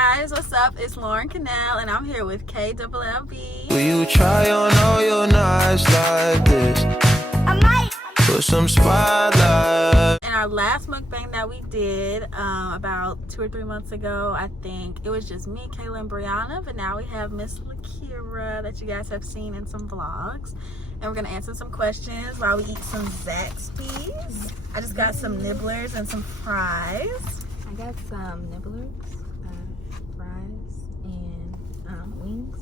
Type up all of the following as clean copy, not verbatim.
guys, what's up? It's Lauren Cannell and I'm here with KLLB. Will you try on all your knives like this? I might Put some spotlight. In our last mukbang that we did about 2 or 3 months ago, I think it was just me, Kayla, and Brianna, but now we have Miss Lakira that you guys have seen in some vlogs, and we're gonna answer some questions while we eat some Zaxby's. I just got some nibblers and some fries. I got some nibblers, fries, and wings.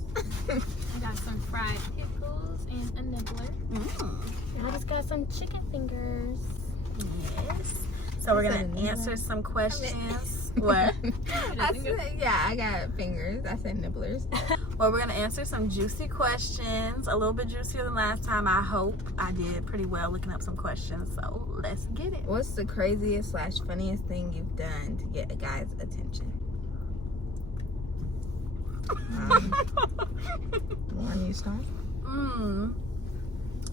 I got some fried pickles and a nibbler. And I just got some chicken fingers. Yes. So we're gonna answer some questions. What? I got fingers. I said nibblers. Well, we're gonna answer some juicy questions, a little bit juicier than last time. I hope I did pretty well looking up some questions, so let's get it. What's the craziest / funniest thing you've done to get a guy's attention? Lauren, you start?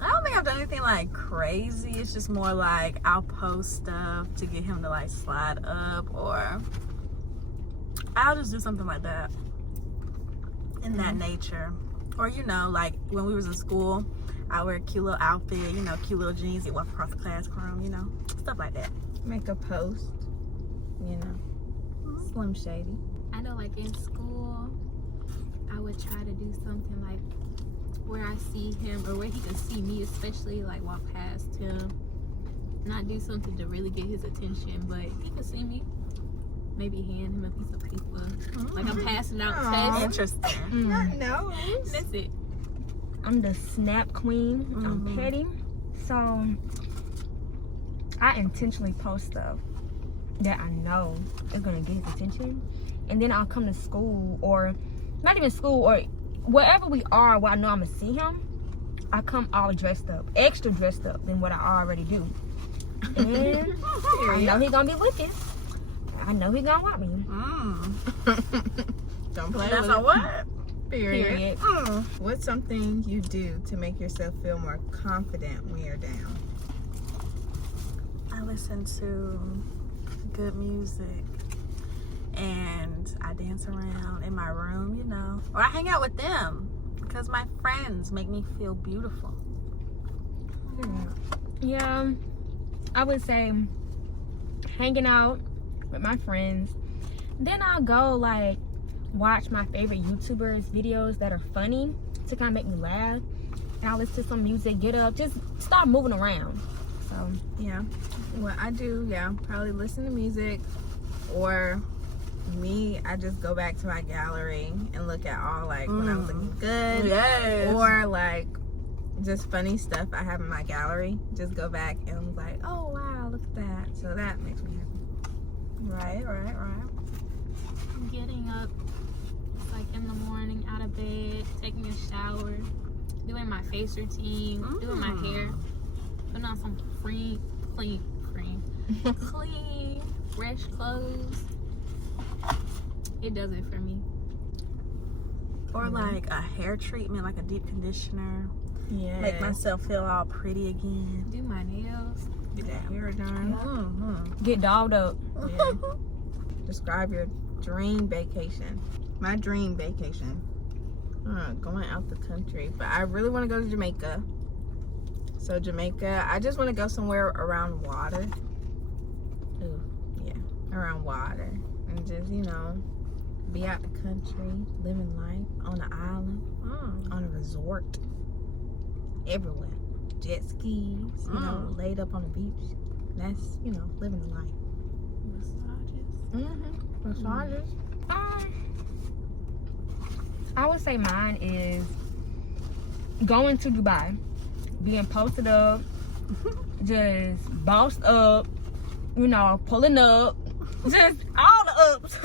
I don't think I've done anything like crazy. It's just more like I'll post stuff to get him to like slide up, or I'll just do something like that in that nature. Or, you know, like when we was in school, I wear a cute little outfit, you know, cute little jeans, you walk across the classroom, you know, stuff like that. Make a post, you know, Slim Shady. I know, like in school, I would try to do something like where I see him, or where he can see me, especially like walk past him. Not do something to really get his attention, but he can see me. Maybe hand him a piece of paper. Like I'm passing out tests. Interesting. No. That's it. I'm the snap queen. I'm petty. So I intentionally post stuff that I know is gonna get his attention. And then I'll come to school, or not even school, or wherever we are where I know I'm gonna see him, I come all dressed up, extra dressed up than what I already do. And I know he's gonna be looking. I know he's gonna want me. Don't play That's with a it. what? Period. What's something you do to make yourself feel more confident when you're down? I listen to good music and I dance around in my room, you know, or I hang out with them because my friends make me feel beautiful. Yeah, I would say hanging out with my friends. Then I'll go like watch my favorite YouTubers videos that are funny to kind of make me laugh, and I'll listen to some music, get up, just start moving around. So Yeah. What I do, probably listen to music, or me, I just go back to my gallery and look at all like when I was looking good, Yes. or like just funny stuff I have in my gallery. Just go back and I'm like, oh wow, look at that. So that makes me happy. Right. Getting up, like in the morning, out of bed, taking a shower, doing my face routine, doing my hair, putting on some clean, fresh clothes. It does it for me. Or like a hair treatment, like a deep conditioner. Yeah. Make myself feel all pretty again. Do my nails. Get that hair done. get dolled up. Yeah. Describe your dream vacation. My dream vacation, going out the country, but I really want to go to Jamaica. So Jamaica, I just want to go somewhere around water. Ooh, yeah, around water, and just, you know, be out the country, living life on an island, on a resort, everywhere. Jet skis, you know, laid up on the beach. That's, you know, living the life. Massages. I would say mine is going to Dubai, being posted up, just bossed up, you know, pulling up, just all the ups.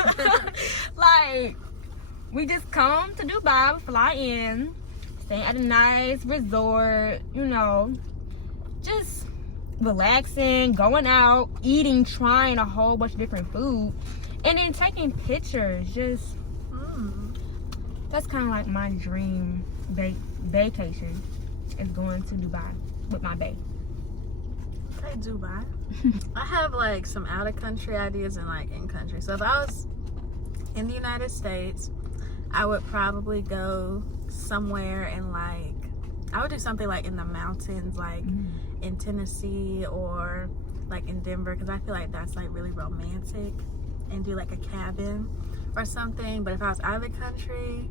Like, we just come to Dubai, we fly in, stay at a nice resort, you know, just relaxing, going out, eating, trying a whole bunch of different food, and then taking pictures. Just that's kind of like my dream vacation, is going to Dubai with my bae. Okay, Dubai. I have like some out of country ideas and like in country. So if I was in the United States, I would probably go somewhere in like, I would do something like in the mountains, like in Tennessee or like in Denver, because I feel like that's like really romantic, and do like a cabin or something. But if I was out of the country,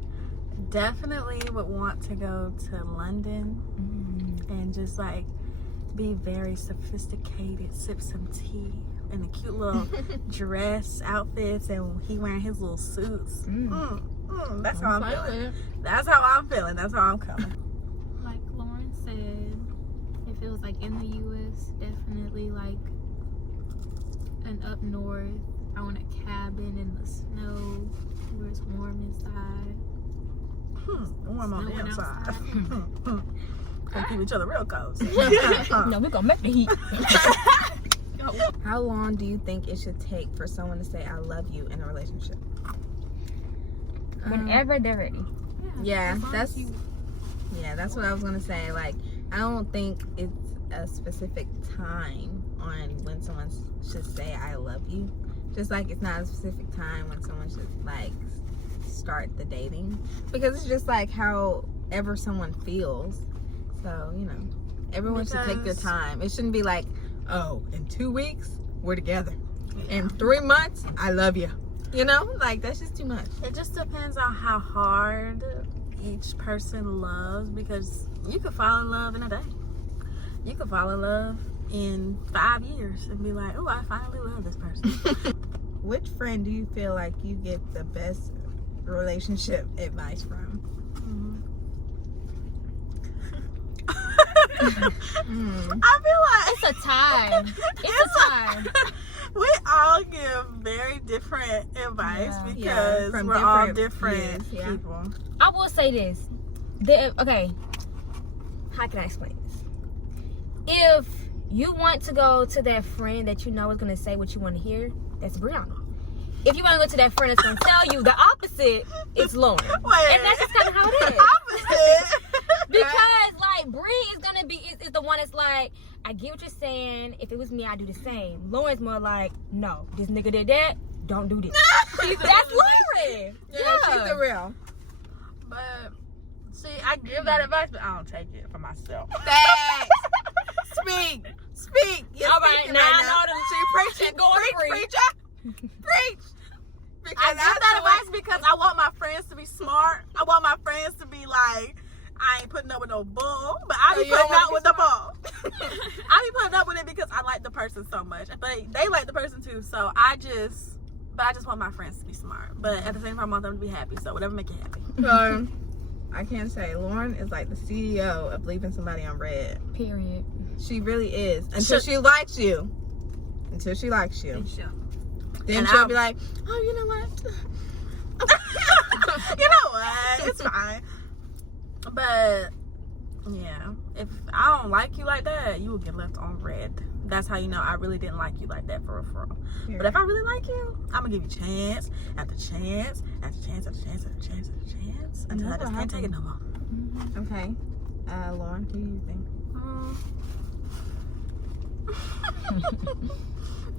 definitely would want to go to London and just like be very sophisticated, sip some tea in the cute little dress outfits, and he wearing his little suits. That's how I'm feeling. That's how I'm feeling. That's how I'm coming. Like Lauren said, if it was like in the U.S., definitely like an up north. I want a cabin in the snow where it's warm inside. Warm on the Snowing inside. outside. Gonna keep each other real cozy. No, we're gonna make the heat. How long do you think it should take for someone to say I love you in a relationship? Whenever they're ready. Yeah, as long that's as you- that's what I was gonna say. Like, I don't think it's a specific time on when someone should say I love you. Just like it's not a specific time when someone should like start the dating, because it's just like however someone feels. So, you know, everyone should take their time. It shouldn't be like, oh, in 2 weeks we're together, in 3 months I love you. You know, like that's just too much. It just depends on how hard each person loves, because you could fall in love in a day. You could fall in love in 5 years and be like, oh, I finally love this person. Which friend do you feel like you get the best relationship advice from? I feel like It's a tie. It's a tie. we all give very different advice because from we're all different different views, yeah. people. I will say this. Okay. How can I explain this? If you want to go to that friend that you know is going to say what you want to hear, that's Brianna. If you want to go to that friend that's going to tell you the opposite, it's Lauren. And that's just kind of how it is. Opposite. Because, like, Bree is going to be, is the one that's like, I get what you're saying. If it was me, I'd do the same. Lauren's more like, no, this nigga did that. Don't do this. That's Lauren. Yeah, she's the real. But see, I give that advice, but I don't take it for myself. Thanks. Speak. You're All right, speaking now I know now. them. She preaching. Keep going, Preach. I Because give that advice because I want my friends to be smart. I want my friends to be like, I ain't putting up with no bull, but I be you don't putting up wanna with be the bull. I be putting up with it because I like the person so much, but they like the person too. So I just want my friends to be smart, but at the same time, I want them to be happy. So whatever make you happy. So, I can't say Lauren is like the CEO of leaving somebody on red. Period. She really is. Until she likes you. Then And she'll I'll- be like, oh, you know what? You know what? It's fine. But yeah, if I don't like you like that, you will get left on red. That's how you know I really didn't like you like that for real. But if I really like you, I'm gonna give you chance after chance after chance after chance after chance after chance until I just can't take it no more. Okay. Lauren, who do you think?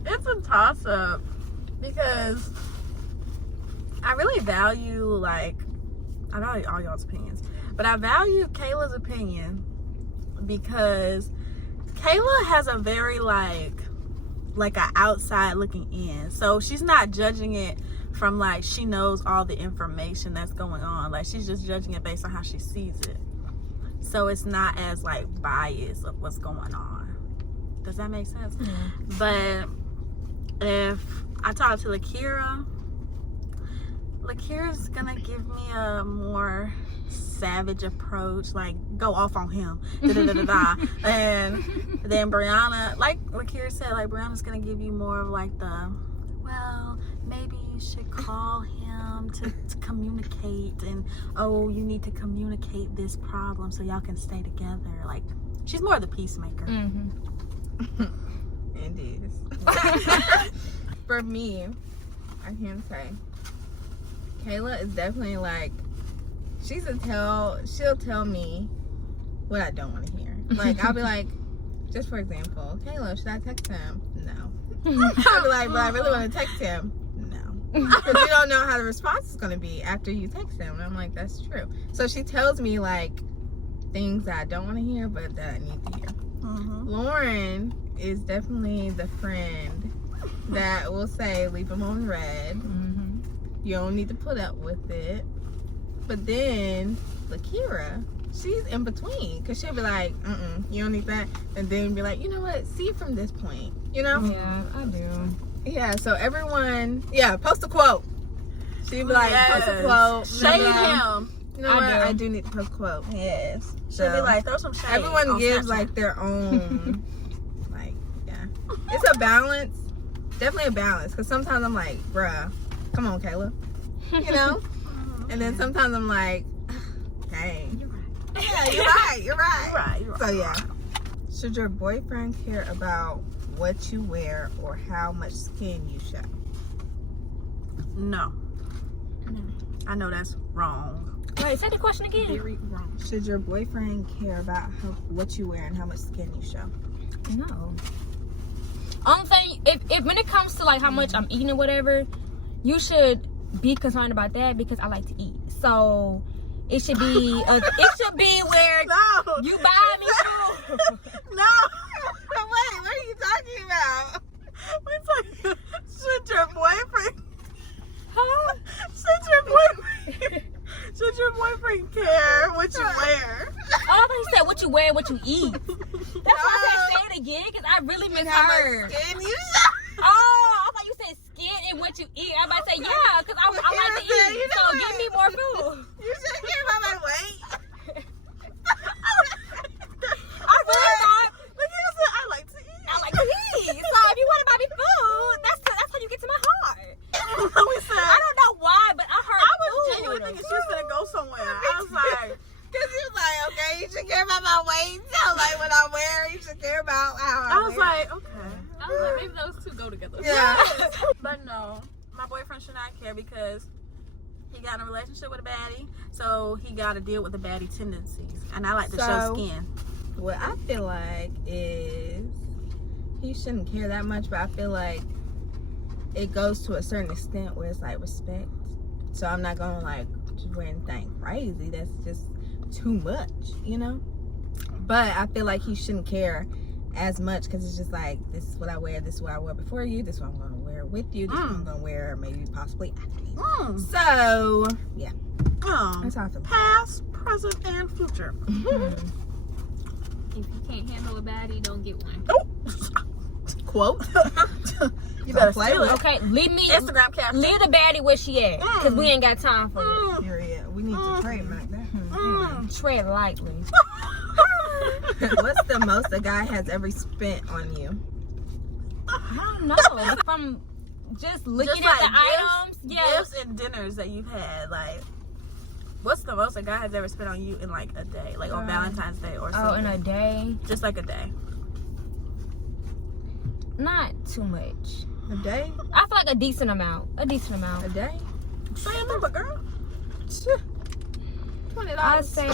It's a toss up because I really value all y'all's opinions, but I value Kayla's opinion because Kayla has a very like a outside looking in, so she's not judging it from like she knows all the information that's going on. Like she's just judging it based on how she sees it, so it's not as like biased of what's going on. Does that make sense? But if I talk to Lakira's gonna give me a more savage approach, like go off on him, and then Brianna, like Lakira said, like Brianna's gonna give you more of like the, well, maybe you should call him to communicate, and oh, you need to communicate this problem so y'all can stay together. Like she's more of the peacemaker. Indeed. For me, I can say Kayla is definitely like, she'll tell me what I don't want to hear. Like I'll be like, just for example, Kayla, should I text him? No. I'll be like, but I really want to text him. No. Because you don't know how the response is going to be after you text them. And I'm like, that's true. So she tells me like things that I don't want to hear, but that I need to hear. Lauren is definitely the friend that will say, leave them on red. You don't need to put up with it. But then Lakira, she's in between, because she'll be like, you don't need that. And then be like, you know what, see it from this point, you know? Yeah, I do. Yeah, so everyone, post a quote. She'd be like, post a quote. Shade him. You know what? I do need to post a quote. Yes. So She'll be like, throw some shade. Everyone on gives Snapchat. like their own, like, yeah. It's a balance. Definitely a balance. Because sometimes I'm like, bruh, come on, Kayla. You know? And then sometimes I'm like, dang. You're right. Yeah, you're right. You're right. So yeah. Should your boyfriend care about what you wear or how much skin you show? No. I know that's wrong. Wait, say the question again. Very wrong. Should your boyfriend care about what you wear and how much skin you show? No. Only thing, if when it comes to like how much I'm eating or whatever, you should be concerned about that because I like to eat. So it should be where No. you buy me food. No. Wait, what are you talking about? Should your boyfriend? Huh? Should your boyfriend care what you wear? I thought you said what you wear and what you eat. That's why I said say it again because I really misheard. Skin you show? Oh, I thought you said skin and what you eat. I'm about to say yeah because I like to eat. You know So what? give me more food. You shouldn't care about my weight. I really thought Look, he said, I like to eat. I like to eat. So if you want to buy me food, that's how you get to my heart. We said, I don't know why, but I heard I was food. genuinely thinking she was gonna go somewhere. I was like, Because he was like, okay, you should care about my weight. So, like, what I wear, you should care about how I I was wear. like, okay. I was like, maybe those two go together. Yeah. But no, my boyfriend should not care because he got in a relationship with a baddie, so he got to deal with the baddie tendencies. And I like to show So- skin. What I feel like is he shouldn't care that much, but I feel like it goes to a certain extent where it's like respect. So I'm not gonna like just wear anything crazy. That's just too much, you know? But I feel like he shouldn't care as much because it's just like, this is what I wear, this is what I wore before you, this is what I'm gonna wear with you, this is what I'm gonna wear maybe possibly after you. So yeah, that's how I feel. Past, present, and future. If you can't handle a baddie, don't get one. Quote. You better play steal with it. Okay, leave Instagram caption. the baddie where she at, cause we ain't got time for it. Period. We need to trademark that. Tread lightly. What's the most a guy has ever spent on you? I don't know. From just looking Just at like the items, yeah. Gifts and dinners that you've had, like, what's the most a guy has ever spent on you in like a day, like on Valentine's Day or something? Oh, in a day, Just like a day. not too much. A day? I feel like a decent amount. A decent amount. A day? Say a number, girl. $20. I say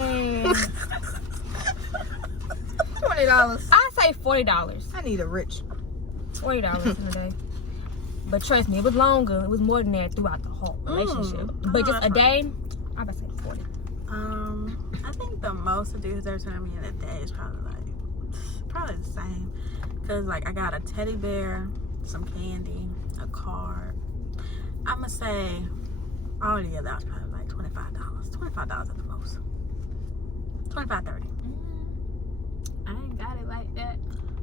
$20. I say $40. I need a rich. $40 in a day. But trust me, it was longer. It was more than that throughout the whole relationship. But just a day, I would say 40. I think the most a dude has ever spent on me in a day is probably the same. Cause like I got a teddy bear, some candy, a card. I'ma say all together that was probably like $25. $25 at the most. 25, 30. I ain't got it like that.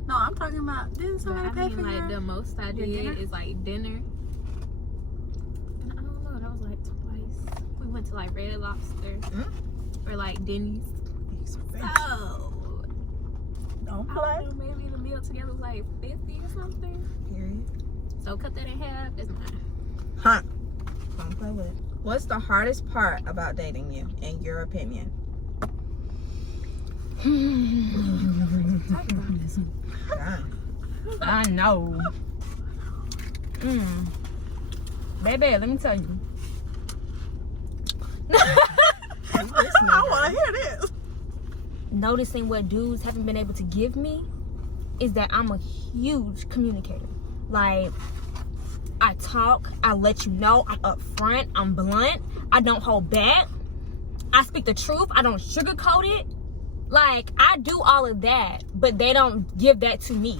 No, I'm talking about didn't But somebody I pay mean, for like, your the most I your dinner? did is like dinner. And I don't know, that was like twice. We went to like Red Lobster or like Denny's. Oh, Don't I play. don't know, maybe the meal together was like 50 or something. Period. So cut that in half. It's mine. Huh. Don't play with it. What's the hardest part about dating you, in your opinion? Talk about this. I know. Baby, let me tell you. I wanna hear this. Noticing what dudes haven't been able to give me is that I'm a huge communicator. Like, I talk, I let you know, I'm upfront, I'm blunt, I don't hold back, I speak the truth, I don't sugarcoat it. Like, I do all of that, but they don't give that to me.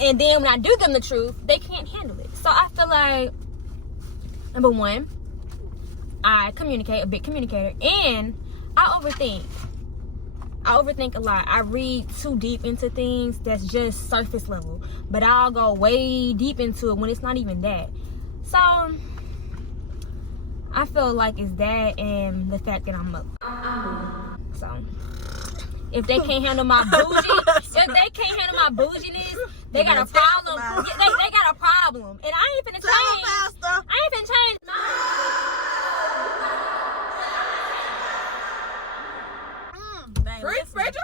And then when I do give them the truth, they can't handle it. So I feel like, number one, I communicate, a big communicator, and I overthink. I overthink a lot. I read too deep into things that's just surface level, but I'll go way deep into it when it's not even that. So I feel like it's that and the fact that I'm up. So if they can't handle my bouginess, they got a problem. Yeah, they got a problem, and I ain't finna change. I ain't finna change. Preach, preacher.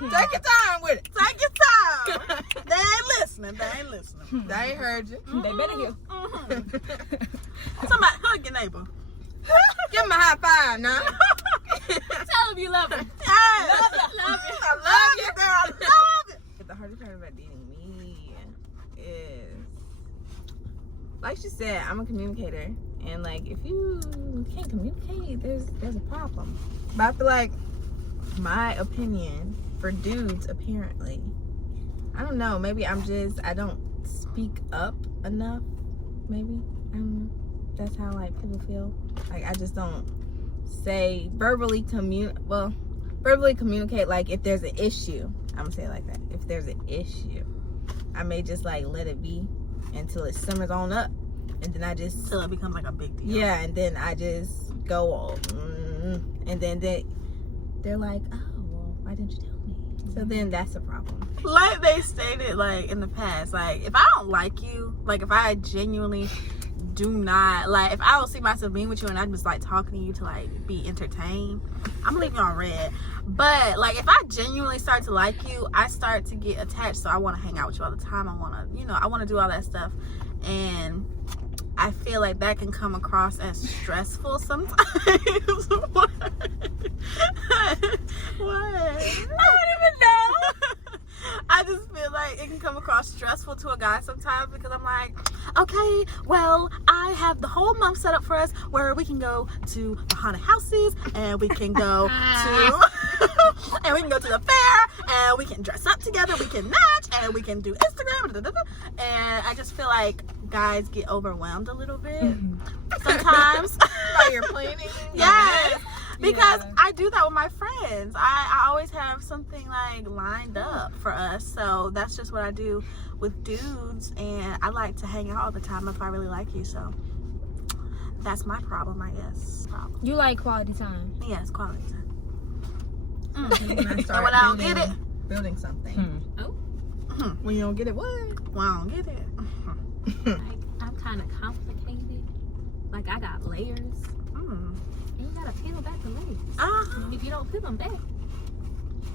Take your time with it. Take your time. They ain't listening. They ain't heard you. They better hear. Somebody hug your neighbor. Give him a high five now. Tell him you love him. Hey, I love you, girl. I love it. The hardest part about dating me is, like she said, I'm a communicator, and like if you can't communicate, there's a problem. But I feel like my opinion for dudes, apparently, I don't know, maybe I don't speak up enough. Maybe I don't know. That's how like people feel. Like I just don't say verbally communicate. Like if there's an issue, I'm gonna say it like that. If there's an issue, I may just like let it be until it simmers on up, and then I just Till it becomes like a big deal. yeah, and then I just go and then they're like, oh well, why didn't you tell me? So then that's a problem. Like they stated, like in the past, like if I don't like you, like if I genuinely do not, like if I don't see myself being with you and I'm just like talking to you to like be entertained, I'm gonna leave you on red. But like if I genuinely start to like you, I start to get attached, so I want to hang out with you all the time. I want to, I want to do all that stuff, and I feel like that can come across as stressful sometimes. What? I don't even know. I just feel like it can come across stressful to a guy sometimes, because I'm like, okay, well, I have the whole month set up for us where we can go to the haunted houses, and we can go to and we can go to the fair, and we can dress up together, we can match, and we can do Instagram, and I just feel like guys get overwhelmed a little bit sometimes. While you're planning. Yes. Because I do that with my friends. I always have something like lined up for us. So that's just what I do with dudes. And I like to hang out all the time if I really like you. So that's my problem, I guess. You like quality time. Yes, quality time. When I And start when I don't get it, building something. When you don't get it, what? when I don't get it. Like, I'm kind of complicated. Like, I got layers. And you gotta peel back the layers. And if you don't peel them back,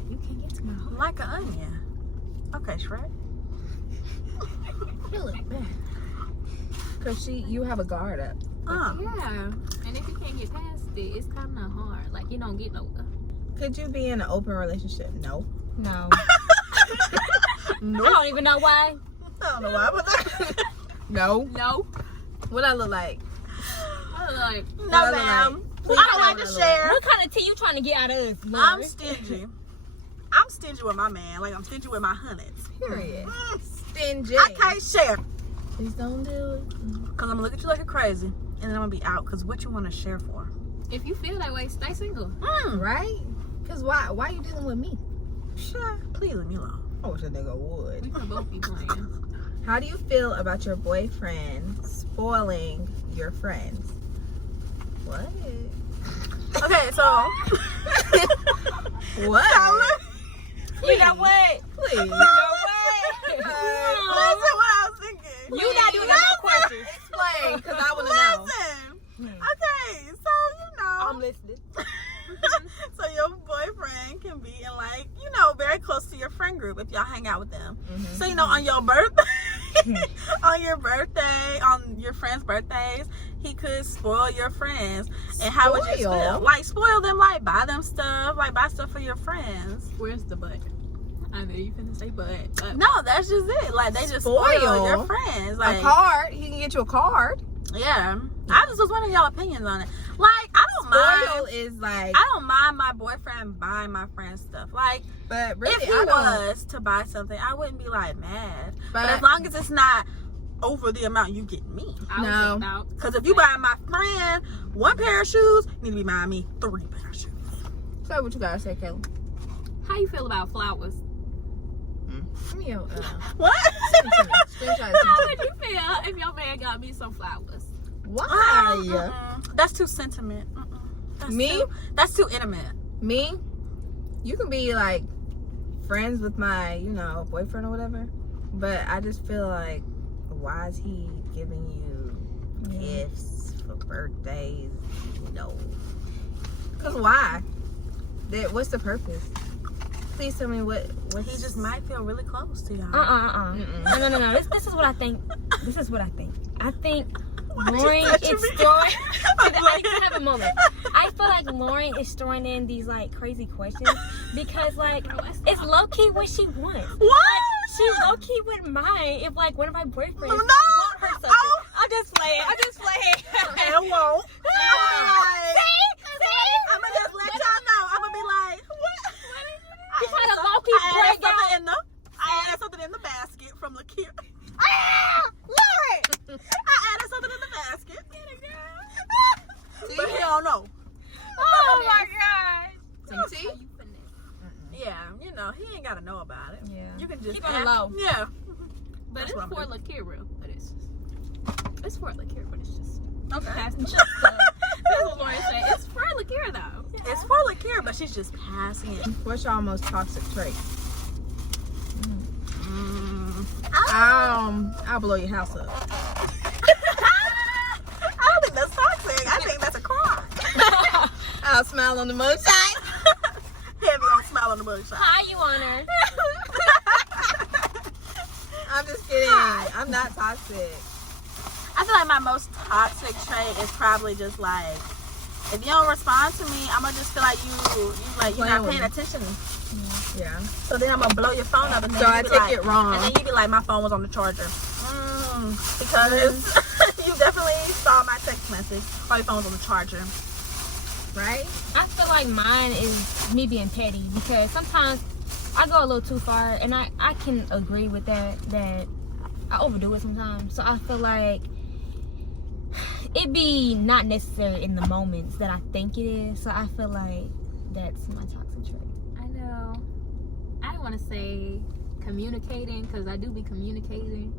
you can't get to my heart. Like an onion. Okay, Shrek. Peel it back. Cause you have a guard up. Yeah. And if you can't get past it, it's kind of hard. Like, you don't get nowhere. Could you be in an open relationship? No. No. No. I don't even know why. I don't know why, but no. No. What I look like? I was like, No, What I look ma'am. like? I don't like to share. What kind of tea you trying to get out of us, Lord? I'm stingy. I'm stingy with my man. Like, I'm stingy with my hundreds. Period. Stingy. I can't share. Please don't do it. Because I'm going to look at you like you're crazy. And then I'm going to be out. Because what you want to share for? if you feel that way, stay single. Right? Because why you dealing with me? Sure. Please leave me alone. I wish a nigga would. We can both be playing. How do you feel about your boyfriend spoiling your friends? What? Okay, so. What? You know what? Please. You know what? Listen what I was thinking. You not doing no questions. Explain, because I want to know. Listen. Okay, so I'm listening. so your boyfriend can be in very close to your friend group if y'all hang out with them. Mm-hmm. So on your birthday, on your friends' birthdays, he could spoil your friends. And how would you feel? Like spoil them, like buy them stuff, like buy stuff for your friends. Where's the butt? I know you finna say but. No, that's just it. Like, they just spoil your friends. Like, a card. He can get you a card. Yeah. I just was wondering y'all opinions on it. Like, I don't Spoil mind. is like, I don't mind my boyfriend buying my friends stuff. Like, but really, if he I don't. was to buy something, I wouldn't be like mad. But as But long as it's not over the amount you get me. No. Because if you buy my friend 1 pair of shoes, you need to be buying me 3 pair of shoes. so what you gotta say, Kayla? How you feel about flowers? Give me your What? screenshot. How would you feel if your man got me some flowers? Why? That's too sentiment. Me? That's too intimate. Me? You can be like friends with my, boyfriend or whatever, but I just feel like, why is he giving you gifts for birthdays? Because why? What's the purpose? Please tell me what He just might feel really close to y'all. No. This is what I think. This is what I think. I think Lauren touching is me? storing. I can have a moment. I feel like Lauren is storing in these like crazy questions because like it's low key what she wants. What? She low key wouldn't mind if like one of my boyfriends No. bought her something. Oh. I'm just playing. And it won't. I'm gonna just let y'all know. I'm gonna be like, what? She trying to low key break out. I added something in the basket from Lakia. Lord! I added something in the basket. But he don't know. Oh my god. See? Yeah, he ain't gotta know about it. Yeah. You can just Keep on the low. Yeah. But That's it's what I'm for doing. Lakira. But it's for Lakira, but it's just Okay. passing. That's what Lauren said. It's for Lakira though. It's for Lakia, but she's just passing it. What's your most toxic trait? Mm. I'll blow your house up. I don't think that's toxic. I think that's a crime. I'll smile on the mugshot. Heavy on smile on the mugshot. Hi, you on her. I'm just kidding. I'm not toxic. I feel like my most toxic trait is probably just like, if you don't respond to me, I'm gonna just feel like you're not paying attention. Yeah. So then I'm gonna blow your phone up, and then So you I be take like, it wrong. and then you be like, my phone was on the charger. Because you definitely saw my text message while your phone was on the charger. Right? I feel like mine is me being petty because sometimes I go a little too far, and I can agree with that I overdo it sometimes. So I feel like it be not necessary in the moments that I think it is. So I feel like that's my toxic trait. I know. I don't want to say communicating because I do be communicating,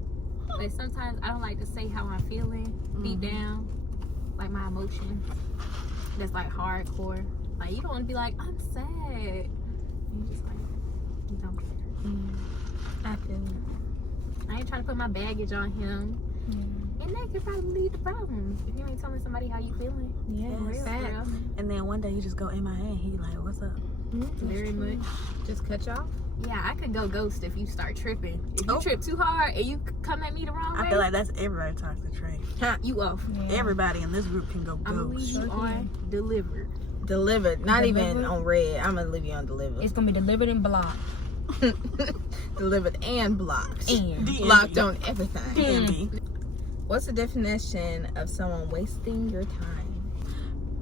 but sometimes I don't like to say how I'm feeling deep down, like my emotions. That's like hardcore. Like you don't want to be like, I'm sad. You just like, you don't care. I feel it. I ain't trying to put my baggage on him. And that could probably lead to problems if you ain't telling somebody how you feeling. Yeah, For real, facts. girl. And then one day you just go MIA and he like, what's up? Very much. Just cut you off? Yeah, I could go ghost if you start tripping. If you Oh. trip too hard and you come at me the wrong way, I feel like that's everybody's toxic trait. you off. Yeah. Everybody in this group can go I'm gonna leave ghost. you on delivered. Delivered. Not even Delivered? on red. I'm going to leave you on delivered. It's gonna be delivered and blocked. Delivered and blocked. And DMV. Blocked on everything. DMV. What's the definition of someone wasting your time?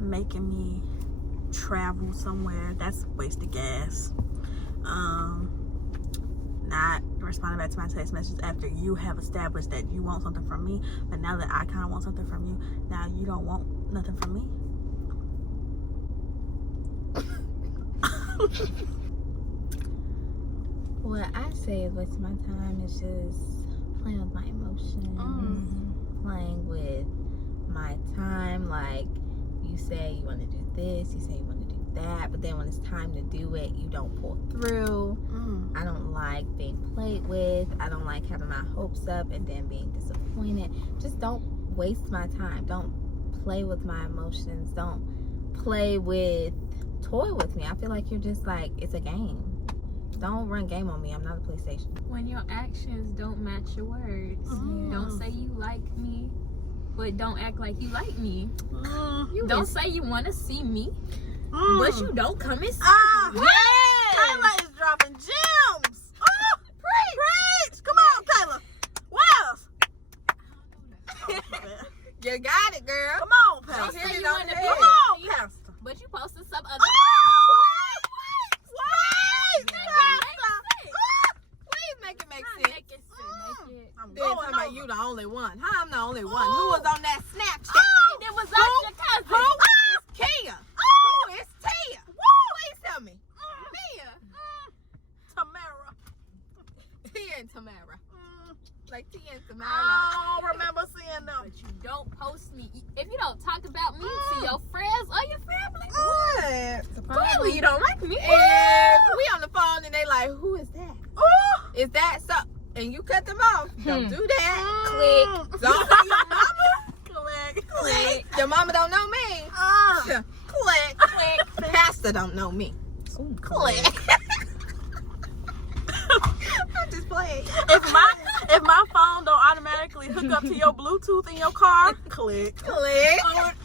Making me travel somewhere. That's wasted gas. Not responding back to my text messages after you have established that you want something from me, but now that I kind of want something from you, now you don't want nothing from me. What I say is wasting my time is just playing with my emotions, playing with my time. Like, you say you want to do this, you say you want to do that, but then when it's time to do it, you don't pull through. I don't like being played with. I don't like having my hopes up and then being disappointed. Just don't waste my time. Don't play with my emotions. Don't toy with me. I feel like you're just like, it's a game. Don't run game on me. I'm not a PlayStation. When your actions don't match your words, don't say you like me, but don't act like you like me. Don't say you want to see me, but you don't come and see me. Kyla is dropping gems. girl. Come on, Don't Pastor. hit So it you on wanna the be- head. Come on, you- Pastor. But you posted some other Please make it make girl. sense. Make it sense. I'm Then going talking about over. you the only one. How I'm the only one? Who was on that Snapchat? And it was us, your cousin. Who is Kia? Who is Tia? Please tell me. Mia. Tamara. Tia and Tamara. Like Tia and Tamara. I don't remember seeing them. But you don't post me. If you don't talk about me to your friends or your family, What? clearly you don't like me. If we on the phone and they like, who is that? Oh, Is that so? And you cut them off. Don't do that. Click. Don't say your mama. click. Click. Your mama don't know me. Click. Click. Pastor don't know me. Click. I'm just playing. If my phone don't automatically hook up to your Bluetooth in your car, click. Click.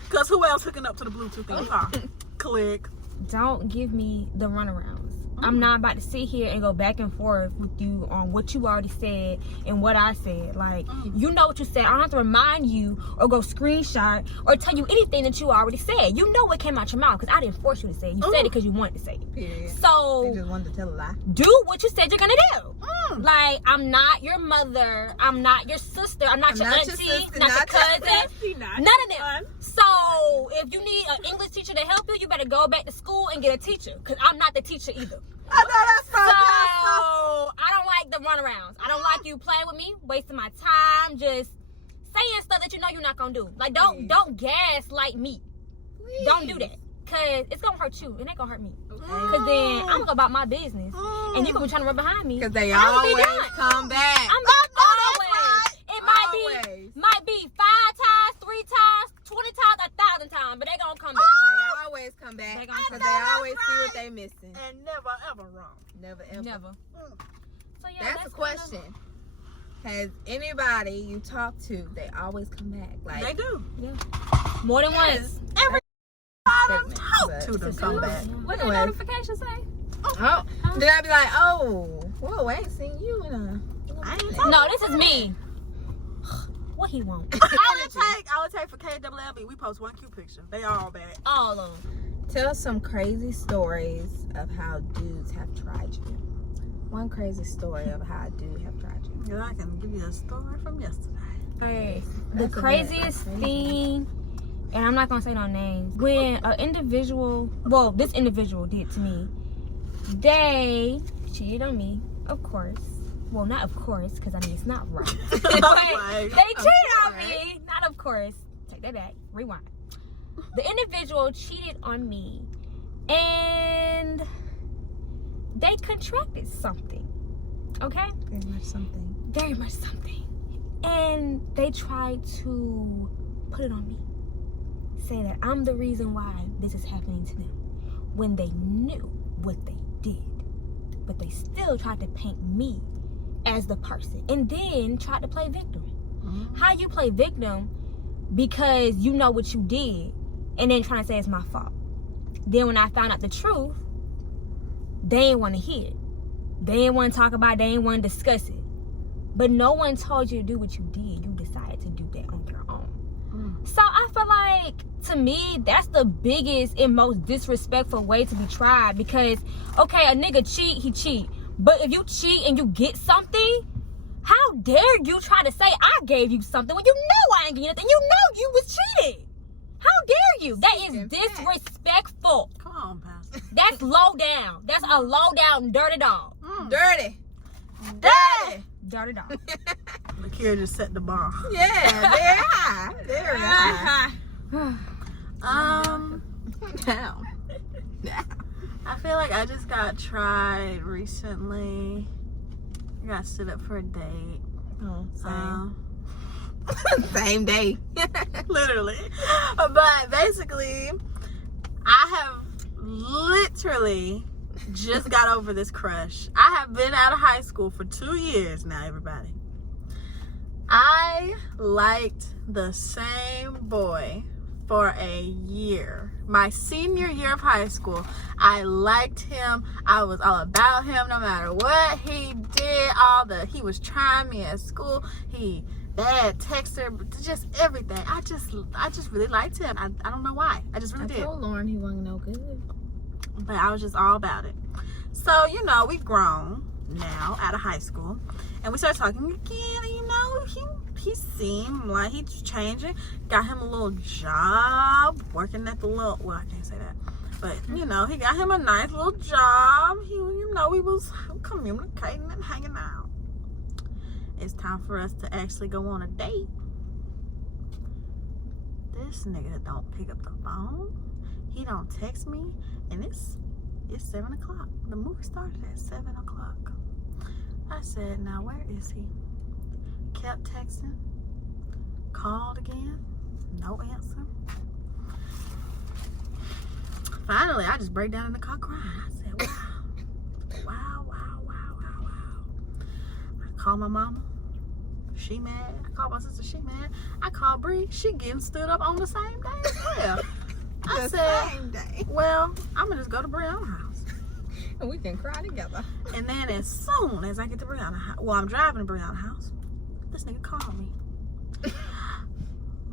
Cause who else hooking up to the Bluetooth in your car? Click. Don't give me the runarounds. I'm not about to sit here and go back and forth with you on what you already said and what I said. Like, you know what you said. I don't have to remind you or go screenshot or tell you anything that you already said. You know what came out your mouth because I didn't force you to say it. You said it because you wanted to say it. Period. So, You just wanted to tell a lie. do what you said you're going to do. Like, I'm not your mother. I'm not your sister. I'm not your auntie. sister, not your not your cousin. None of them. So, if you need an English teacher to help you, you better go back to school and get a teacher. Because I'm not the teacher either. I know that's So, I don't like the runarounds. I don't like you playing with me, wasting my time, just saying stuff that you know you're not going to do. Like, don't gaslight me. Don't do that. Because it's going to hurt you. It ain't going to hurt me. Because then I'm going to go about my business. And you going to be trying to run behind me. Because they I don't be always done. come back. I'm not always. It Always. might be 5 times, 3 times, 20 times, 1,000 times, but they gonna come back. They always come back. They gonna Because come they back. always see what they missing. And never ever wrong. Never ever. Never. So yeah, That's a question. Has anybody you talk to, they always come back? Like, They do. More than once. Every segment, talk but- to them come back. What the Anyway. notification say? Oh, then I'd be like, oh, whoa, I ain't seen you in a. I ain't No, this is me. What he want? I would take for KWLB. We post one cute picture. They all bad. All of them. Tell some crazy stories of how dudes have tried you. One crazy story of how a dude have tried you. Yeah, I can give you a story from yesterday. Hey, the That's a craziest bad- thing, and I'm not gonna say no names. When an individual, well, this individual did to me, they cheated on me, of course. Well, not of course, because I mean it's not right. But Right. they cheated on course. me, not of course. Take that back. Rewind. The individual cheated on me, and they contracted something. Okay. Very much something. Very much something. And they tried to put it on me. Say that I'm the reason why this is happening to them. When they knew what they did. But they still tried to paint me as the person. And then tried to play victim. How you play victim because you know what you did. And then trying to say it's my fault. Then when I found out the truth, they didn't want to hear it. They didn't want to talk about it. They didn't want to discuss it. But no one told you to do what you did. You decided to do that on your own. So I feel like, to me, that's the biggest and most disrespectful way to be tried. Because, okay, a nigga cheat, he cheat. But if you cheat and you get something, how dare you try to say I gave you something when you know I ain't give you nothing? You know you was cheated. How dare you? That is disrespectful. Come on, Pastor. That's low down. That's a low down dirty dog. Dirty. Dirty. Dirty dog. The kid just set the bar. Yeah, very high. Very high. Down. I feel like I just got tried recently. I got stood up for a date. Oh, same. Um, Same day. literally. But basically, I have literally just got over this crush. I have been out of high school for 2 years now, everybody. I liked the same boy for a year. My senior year of high school, I liked him. I was all about him no matter what he did. He was trying me at school. He bad texter, but just everything. I just really liked him. I don't know why. I just really I did. told Lauren he wasn't no good. But I was just all about it. So, you know, we've grown now out of high school. And we started talking again. And, you know, he seemed like he's changing. Got him a little job. Working at the little... Well, I can't say that. But, you know, he got him a nice little job. He, you know, we was communicating and hanging out. It's time for us to actually go on a date. This nigga don't pick up the phone. He don't text me. And it's 7 o'clock. The movie started at 7 o'clock. I said, now where is he? Kept texting. Called again. No answer. Finally, I just break down in the car crying. I said, wow. Wow. I called my mama. She mad. I called my sister. She mad. I called Bree. She getting stood up on the same day as well. I said, same day. well, I'm going to just go to Brianna's house. And we can cry together. And then as soon as I get to Brianna's house, well, I'm driving to Brianna's house, this nigga called me.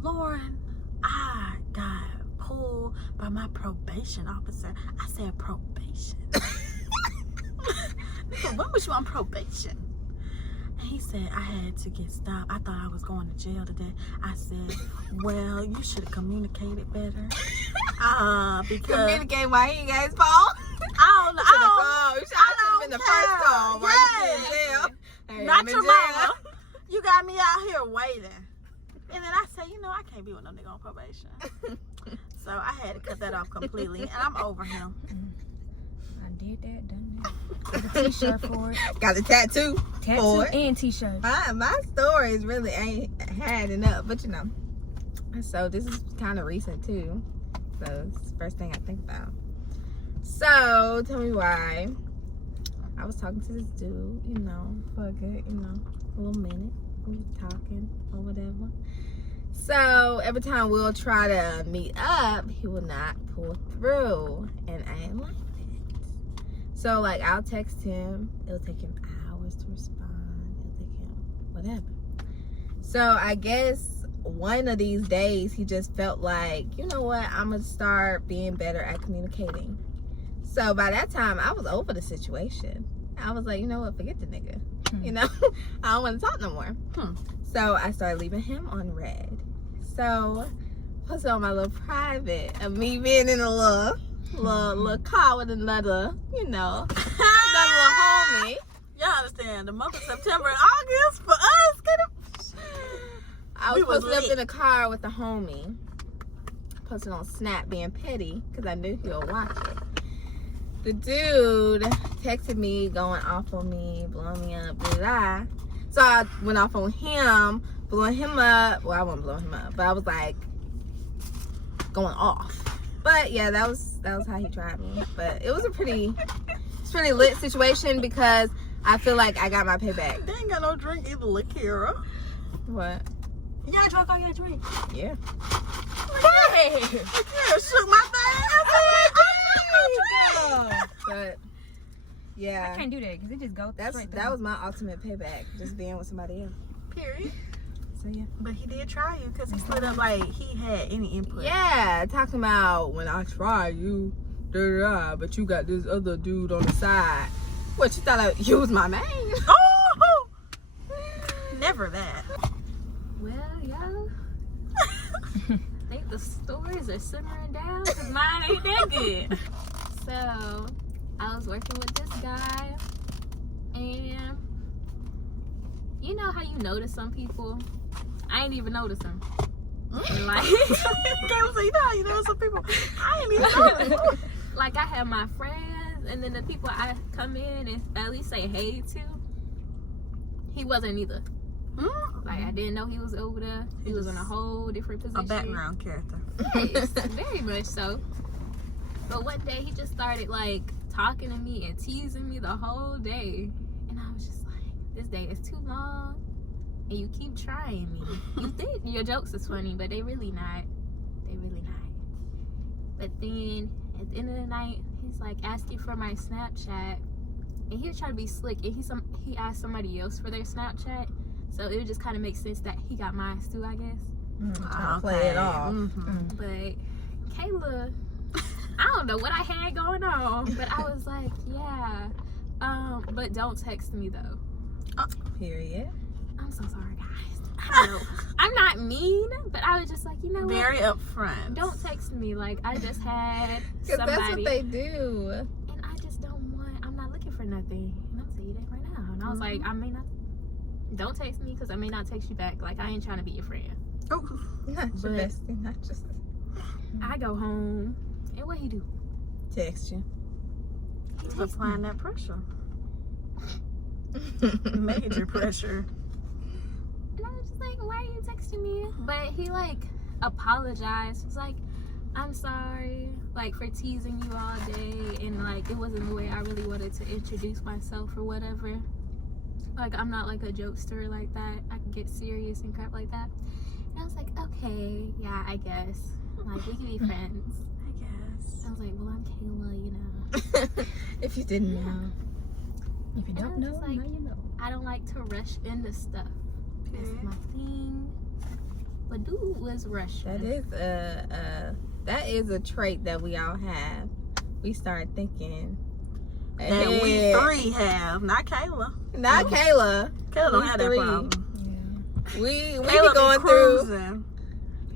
Lauren, I got pulled by my probation officer. I said, probation? Nigga, when was you on probation? And he said, I had to get stopped. I thought I was going to jail today. I said, well, you should have communicated better. Because Communicate why he got his phone. I don't know. You should have been the first call. Why you in jail? Hey, Not I'm in your jail. mama. You got me out here waiting. And then I said, you know, I can't be with no nigga on probation. So I had to cut that off completely. And I'm over him. I did that, done that. Got a t-shirt for it. Got a tattoo. Tattoo for it. and t-shirt. My stories really ain't adding up, but you know. So this is kind of recent too. So it's the first thing I think about. So tell me why. I was talking to this dude, you know, for a good, you know, a little minute. We were talking or whatever. So every time we'll try to meet up, he will not pull through, and I ain't like it. So like I'll text him, it'll take him hours to respond. It'll take him whatever. So I guess one of these days he just felt like, you know what, I'm gonna start being better at communicating. So by that time I was over the situation. I was like, you know what, forget the nigga. You know, I don't want to talk no more. So I started leaving him on red. So posted on my little private of me being in a little car with another, you know, another little homie. Y'all understand, the month of September and August for us, I We was was posted up lit. in the car with the homie. Posted on Snap being petty because I knew he'll watch it. The dude texted me, going off on me, blowing me up, blah, blah. So I went off on him, blowing him up. Well, I wasn't blowing him up, but I was like going off. But yeah, that was how he tried me. But it was a pretty lit situation because I feel like I got my payback. They ain't got no drink either, Lakira. What? Y'all drunk on your drink? Yeah. Hey! Lakira shook my thing. I But yeah, I can't do that because it just goes straight that was my ultimate payback, just being with somebody else. said, period. So yeah. But he did try you because he slid up like he had any input. Yeah, talking about when I try you, but you got this other dude on the side. What, you thought you was my man? Oh! Never that. Well, yo, I think the stories are simmering down because mine ain't that good. So, I was working with this guy, and you know how you notice some people? I ain't even notice them. And like, You know some people. I ain't even know. like I have my friends, and then the people I come in and at least say hey to, he wasn't either. Like, I didn't know he was over there. He was in a whole different position. A background character. Yes, very much so. But one day he just started like talking to me and teasing me the whole day, and I was just like, this day is too long and you keep trying me. You think your jokes is funny, but they really not. But then at the end of the night, he's like asking for my Snapchat, and he was trying to be slick, and he asked somebody else for their Snapchat. So it would just kind of make sense that he got mine too, I guess. Trying to play it off. But Kayla, I don't know what I had going on, but I was like, yeah. But don't text me though. Period. I'm so sorry, guys. I don't know. I'm not mean, but I was just like, you know Very what? upfront. Don't text me. Like, I just had Because somebody. that's what they do. And I just don't want, I'm not looking for nothing. And I'll tell you that right now. And I was like, I may not, don't text me because I may not text you back. Like, I ain't trying to be your friend. Oh, Not your But- bestie, not just I go home, and what he do? text you. he's applying that pressure. Major pressure. And I was just like, why are you texting me? But he like apologized. He's like, I'm sorry, like for teasing you all day, and like it wasn't the way I really wanted to introduce myself or whatever. Like I'm not like a jokester like that. I can get serious and crap like that. And I was like, okay, yeah, I guess. Like we can be friends. I guess. I was like, well, I'm Kayla, you know. If you didn't know. If you And don't I'm know, just now like, you know. I don't like to rush into stuff. That's my thing. But dude was rushing. That is a trait that we all have. We start thinking That we ahead. three have, not Kayla. Not Kayla. Kayla don't We have that three. problem. We Kayla be going through cruising.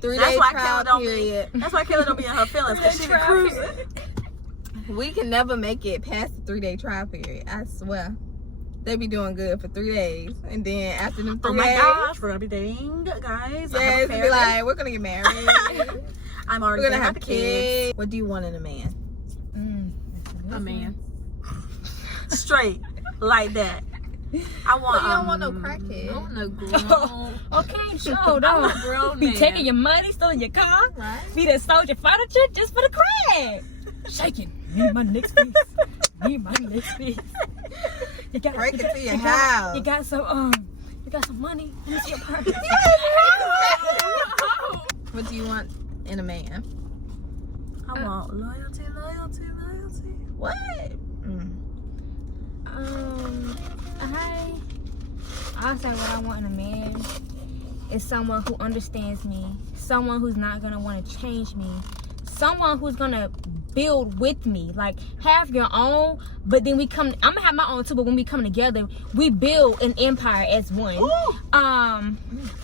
3-day why trial Kayla don't period. That's why Kayla don't be in her feelings because she be cruising. We can never make it past the 3-day trial period. I swear. They be doing good for 3 days. And then after them 3 Oh my days, gosh, we're gonna be dating, guys. I have yes, a be family. like, we're gonna get married. I'm already We're gonna thinking have about the kids. kids. What do you want in a man? A man. Straight like that. I want. You don't want no I crackhead. don't know, grown. Okay, sure, I'm a don't grown be man. taking your money, stealing your car, Right? be that sold your furniture just for the crack. Shaking. Need my next piece. Need my next piece. You got Break you it got- to your you got- house. You got some money. Let me see your purse. What do you want in a man? I want loyalty. What? I'll say what I want in a man is someone who understands me, someone who's not gonna want to change me, someone who's gonna build with me. Like have your own, but then I'm gonna have my own too. But when we come together, we build an empire as one.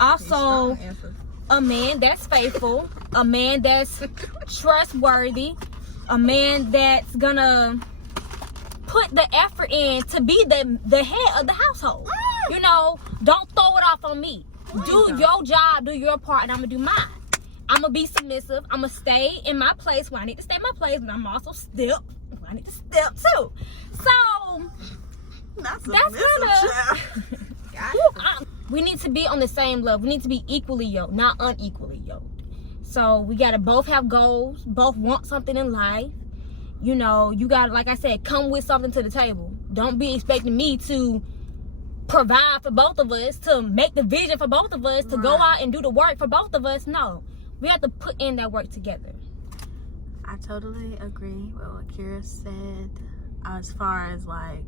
Also, Strong answers. a man that's faithful, a man that's trustworthy, a man that's gonna put the effort in to be the head of the household. You know, don't throw it off on me. Do your job, do your part, and I'm gonna do mine. I'm gonna be submissive. I'm gonna stay in my place when I need to stay in my place, but I'm also step when I need to step too. So That's That's gonna. we need to be on the same level. We need to be equally yoked, not unequally yoked. So we gotta both have goals, both want something in life. You know, you gotta, like I said, come with something to the table. Don't be expecting me to provide for both of us, to make the vision for both of us, to go out and do the work for both of us. No, we have to put in that work together. I totally agree with what Kira said as far as like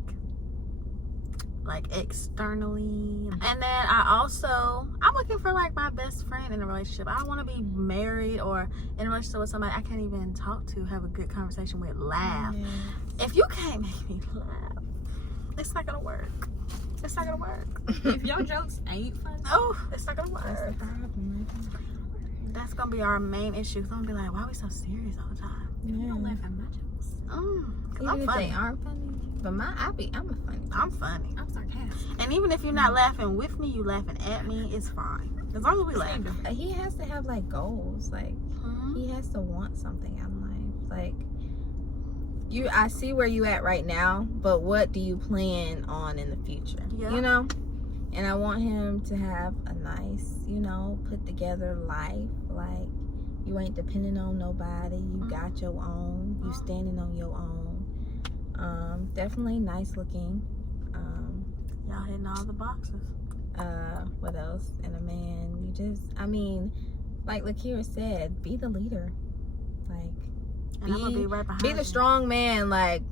externally. And then I'm looking for like my best friend in a relationship. I don't want to be married or in a relationship with somebody I can't even talk to, have a good conversation with, laugh. If you can't make me laugh, it's not gonna work. It's not gonna work. If your jokes ain't funny, No, it's not gonna That's the work. problem. That's gonna be our main issue. I'm gonna be like, why are we so serious all the time? you don't laugh at my jokes. Cause Even I'm if funny. they aren't funny. But I'm a funny. I'm funny. I'm sarcastic. And even if you're not laughing with me, you laughing at me, it's fine. As long as we laughing. He has to have like goals. Like he has to want something out of life. Like I see where you at right now, but what do you plan on in the future? Yeah. You know? And I want him to have a nice, put together life. Like you ain't depending on nobody. You got your own. You standing on your own. Definitely nice looking. Y'all hitting all the boxes. What else? And a man, like Lakira said, be the leader. Like And I'm gonna be right behind be the you. strong man. Like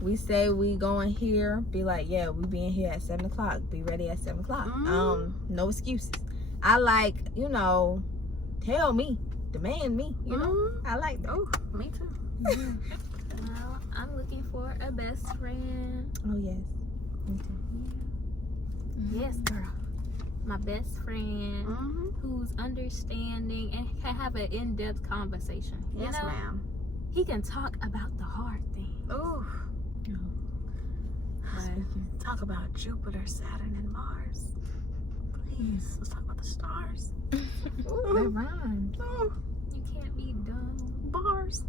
We say we going here, be like, yeah, we being here at 7 o'clock. Be ready at 7 o'clock. No excuses. I like, you know, tell me, demand me, you know. I like that. Oh, me too. Well, I'm looking for a best friend. Oh, yes. Me too. Yes, girl. My best friend who's understanding and can have an in-depth conversation. You Yes, know? ma'am. He can talk about the hard things. Ooh. But Talk about Jupiter, Saturn, and Mars. Please, let's talk about the stars. Ooh, that rhymes. Ooh, you can't be dumb. bars.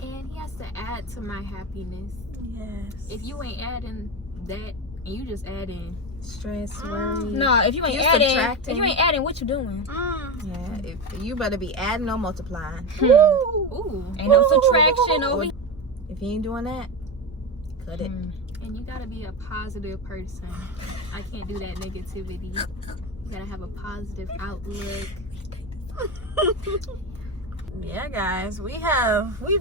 And he has to add to my happiness. Yes. If you ain't adding that and you just adding, Stress, worry. No, if you ain't You adding, subtracting. if you ain't adding, what you doing? Yeah, if you better be adding or multiplying. ooh, Ain't no subtraction over here. If you ain't doing that, cut it. and you gotta be a positive person. I can't do that negativity. You gotta have a positive outlook. Yeah, guys, we've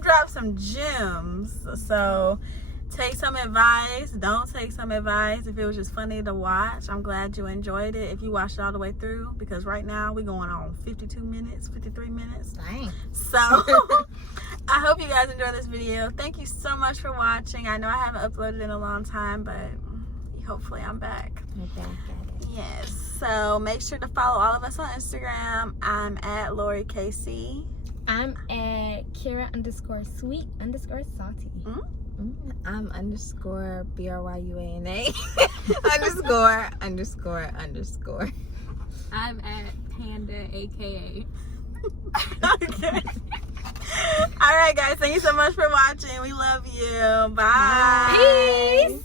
dropped some gems. So take some advice. Don't take some advice. If it was just funny to watch, I'm glad you enjoyed it. If you watched it all the way through, because right now we're going on 52 minutes, 53 minutes. Dang. So I hope you guys enjoyed this video. Thank you so much for watching. I know I haven't uploaded in a long time, but hopefully I'm back. Okay, got it. Yes. So make sure to follow all of us on Instagram. I'm at Lori KC. I'm at Kira_sweet_salty. I'm _ BRYUANA ____. I'm at Panda, aka. Okay. All right, guys. Thank you so much for watching. We love you. Bye. Peace.